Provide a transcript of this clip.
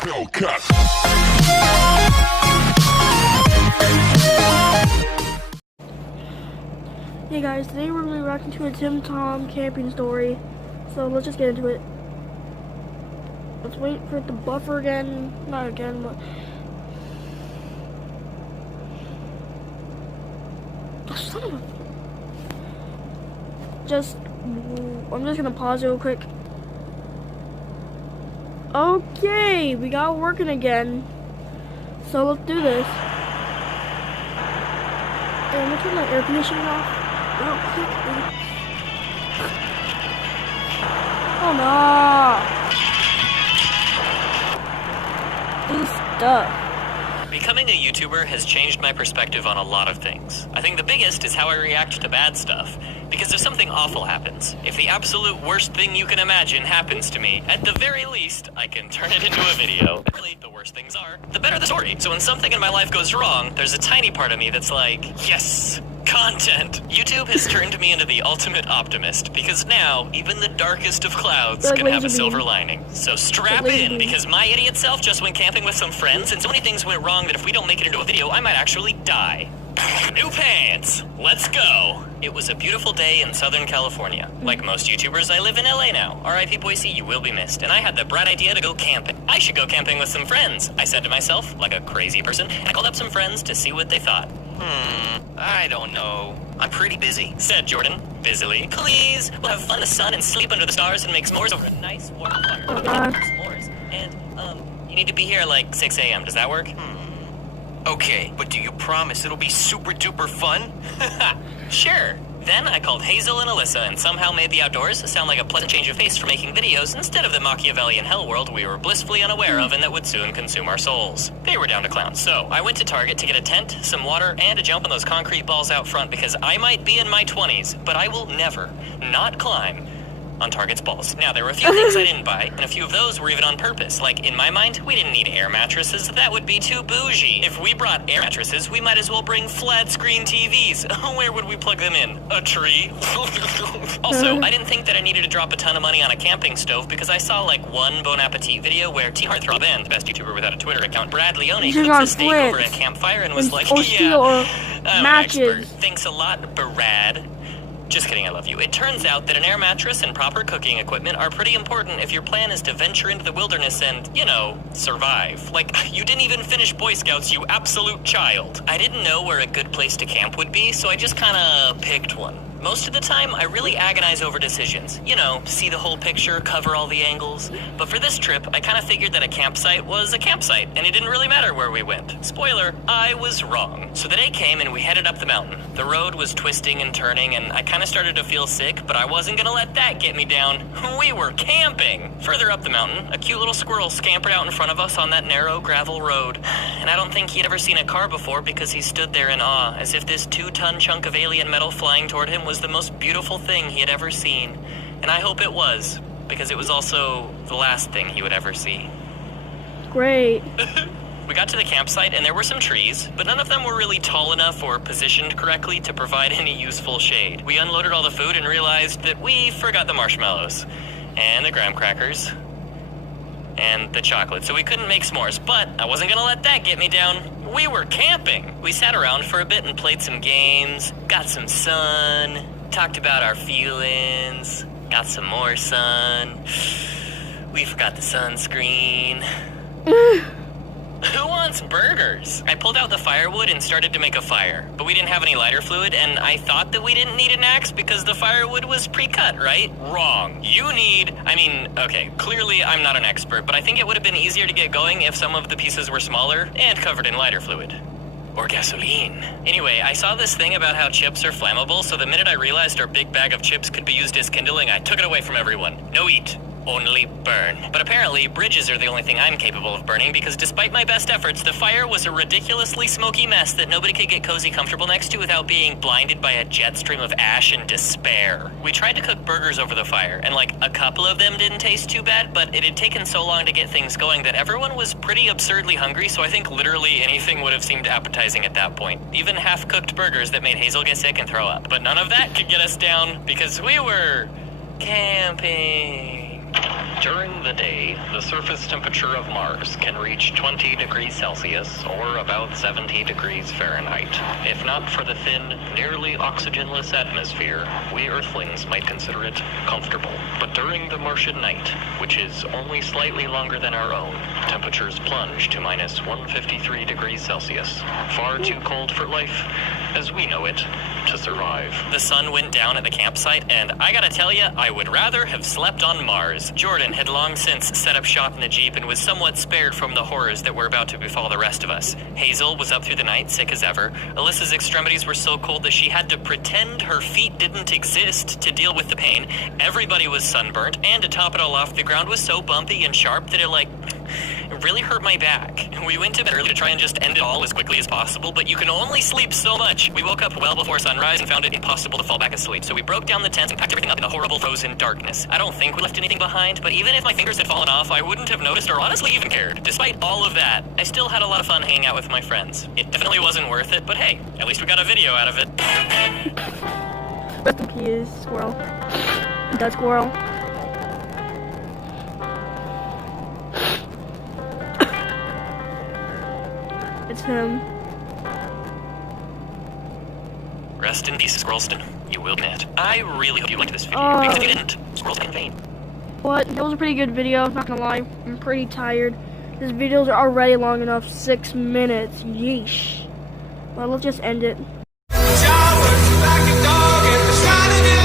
Hellcat. Hey guys, today we're going to be reacting to a Tim Tom camping story. So let's just get into it. Let's wait for it to buffer again. Not again, but... Oh, son of a... I'm just going to pause real quick. Okay, we got working again. So let's do this. And I'm going to turn my air conditioning off. Real quick. Oh no! This stuff. Becoming a YouTuber has changed my perspective on a lot of things. I think the biggest is how I react to bad stuff. Because if something awful happens, if the absolute worst thing you can imagine happens to me, at the very least, I can turn it into a video. Really, the worse things are, the better the story. So when something in my life goes wrong, there's a tiny part of me that's like, yes! Content! YouTube has turned me into the ultimate optimist, because now, even the darkest of clouds can have a silver lining. So strap in, because my idiot self just went camping with some friends, and so many things went wrong that if we don't make it into a video, I might actually die. New pants! Let's go! It was a beautiful day in Southern California. Like most YouTubers, I live in LA now. R.I.P. Boise, you will be missed. And I had the bright idea to go camping. I should go camping with some friends, I said to myself, like a crazy person. And I called up some friends to see what they thought. I don't know. I'm pretty busy, said Jordan, busily. Please, we'll have fun in the sun and sleep under the stars and make s'mores over a nice warm fire. S'mores. And, you need to be here at like 6 a.m. Does that work? Okay, but do you promise it'll be super duper fun? Sure. Then I called Hazel and Alyssa and somehow made the outdoors sound like a pleasant change of pace for making videos instead of the Machiavellian hell world we were blissfully unaware of and that would soon consume our souls. They were down to clown, so I went to Target to get a tent, some water, and a jump on those concrete balls out front because I might be in my 20s, but I will never not climb on Target's balls. Now, there were a few things I didn't buy, and a few of those were even on purpose. Like, in my mind, we didn't need air mattresses. That would be too bougie. If we brought air mattresses, we might as well bring flat-screen TVs. Where would we plug them in? A tree? Also, I didn't think that I needed to drop a ton of money on a camping stove because I saw, like, one Bon Appetit video where T. Heartthrob and the best YouTuber without a Twitter account, Brad Leone, cooked a steak over a campfire and was like, yeah, I'm an expert. Thanks a lot, Brad. Just kidding, I love you. It turns out that an air mattress and proper cooking equipment are pretty important if your plan is to venture into the wilderness and, you know, survive. Like, you didn't even finish Boy Scouts, you absolute child. I didn't know where a good place to camp would be, so I just kinda picked one. Most of the time, I really agonize over decisions. You know, see the whole picture, cover all the angles. But for this trip, I kind of figured that a campsite was a campsite, and it didn't really matter where we went. Spoiler, I was wrong. So the day came and we headed up the mountain. The road was twisting and turning, and I kind of started to feel sick, but I wasn't gonna let that get me down. We were camping! Further up the mountain, a cute little squirrel scampered out in front of us on that narrow gravel road. And I don't think he'd ever seen a car before because he stood there in awe, as if this 2-ton chunk of alien metal flying toward him was the most beautiful thing he had ever seen. And I hope it was, because it was also the last thing he would ever see. Great. We got to the campsite and there were some trees, but none of them were really tall enough or positioned correctly to provide any useful shade. We unloaded all the food and realized that we forgot the marshmallows, and the graham crackers, and the chocolate, so we couldn't make s'mores, but I wasn't gonna let that get me down. We were camping! We sat around for a bit and played some games, got some sun, talked about our feelings, got some more sun. We forgot the sunscreen. Who wants burgers? I pulled out the firewood and started to make a fire, but we didn't have any lighter fluid, and I thought that we didn't need an axe because the firewood was pre-cut, right? Wrong. Okay, clearly I'm not an expert, but I think it would have been easier to get going if some of the pieces were smaller and covered in lighter fluid. Or gasoline. Anyway, I saw this thing about how chips are flammable, so the minute I realized our big bag of chips could be used as kindling, I took it away from everyone. No eat. Only burn. But apparently, bridges are the only thing I'm capable of burning because despite my best efforts, the fire was a ridiculously smoky mess that nobody could get cozy comfortable next to without being blinded by a jet stream of ash and despair. We tried to cook burgers over the fire, and like a couple of them didn't taste too bad, but it had taken so long to get things going that everyone was pretty absurdly hungry, so I think literally anything would have seemed appetizing at that point. Even half-cooked burgers that made Hazel get sick and throw up. But none of that could get us down because we were camping. During the day, the surface temperature of Mars can reach 20 degrees Celsius or about 70 degrees Fahrenheit. If not for the thin, nearly oxygenless atmosphere, we Earthlings might consider it comfortable. But during the Martian night, which is only slightly longer than our own, temperatures plunge to minus 153 degrees Celsius. Far too cold for life, as we know it, to survive. The sun went down at the campsite, and I gotta tell ya, I would rather have slept on Mars. Jordan had long since set up shop in the Jeep and was somewhat spared from the horrors that were about to befall the rest of us. Hazel was up through the night, sick as ever. Alyssa's extremities were so cold that she had to pretend her feet didn't exist to deal with the pain. Everybody was sunburnt, and to top it all off, the ground was so bumpy and sharp that it really hurt my back. We went to bed early to try and just end it all as quickly as possible, but you can only sleep so much. We woke up well before sunrise and found it impossible to fall back asleep, so we broke down the tent and packed everything up in the horrible frozen darkness. I don't think we left anything behind, but even if my fingers had fallen off, I wouldn't have noticed or honestly even cared. Despite all of that, I still had a lot of fun hanging out with my friends. It definitely wasn't worth it, but hey, at least we got a video out of it. Rest in peace, squirrel. Dead squirrel. It's him. Rest in peace, Squirrelston. You will net. I really hope you liked this video, because if you didn't, Squirrelston in vain. What? That was a pretty good video, not gonna lie. I'm pretty tired. These videos are already long enough, 6 minutes. Yeesh. Well, let's just end it. Shower like a dog and trying to get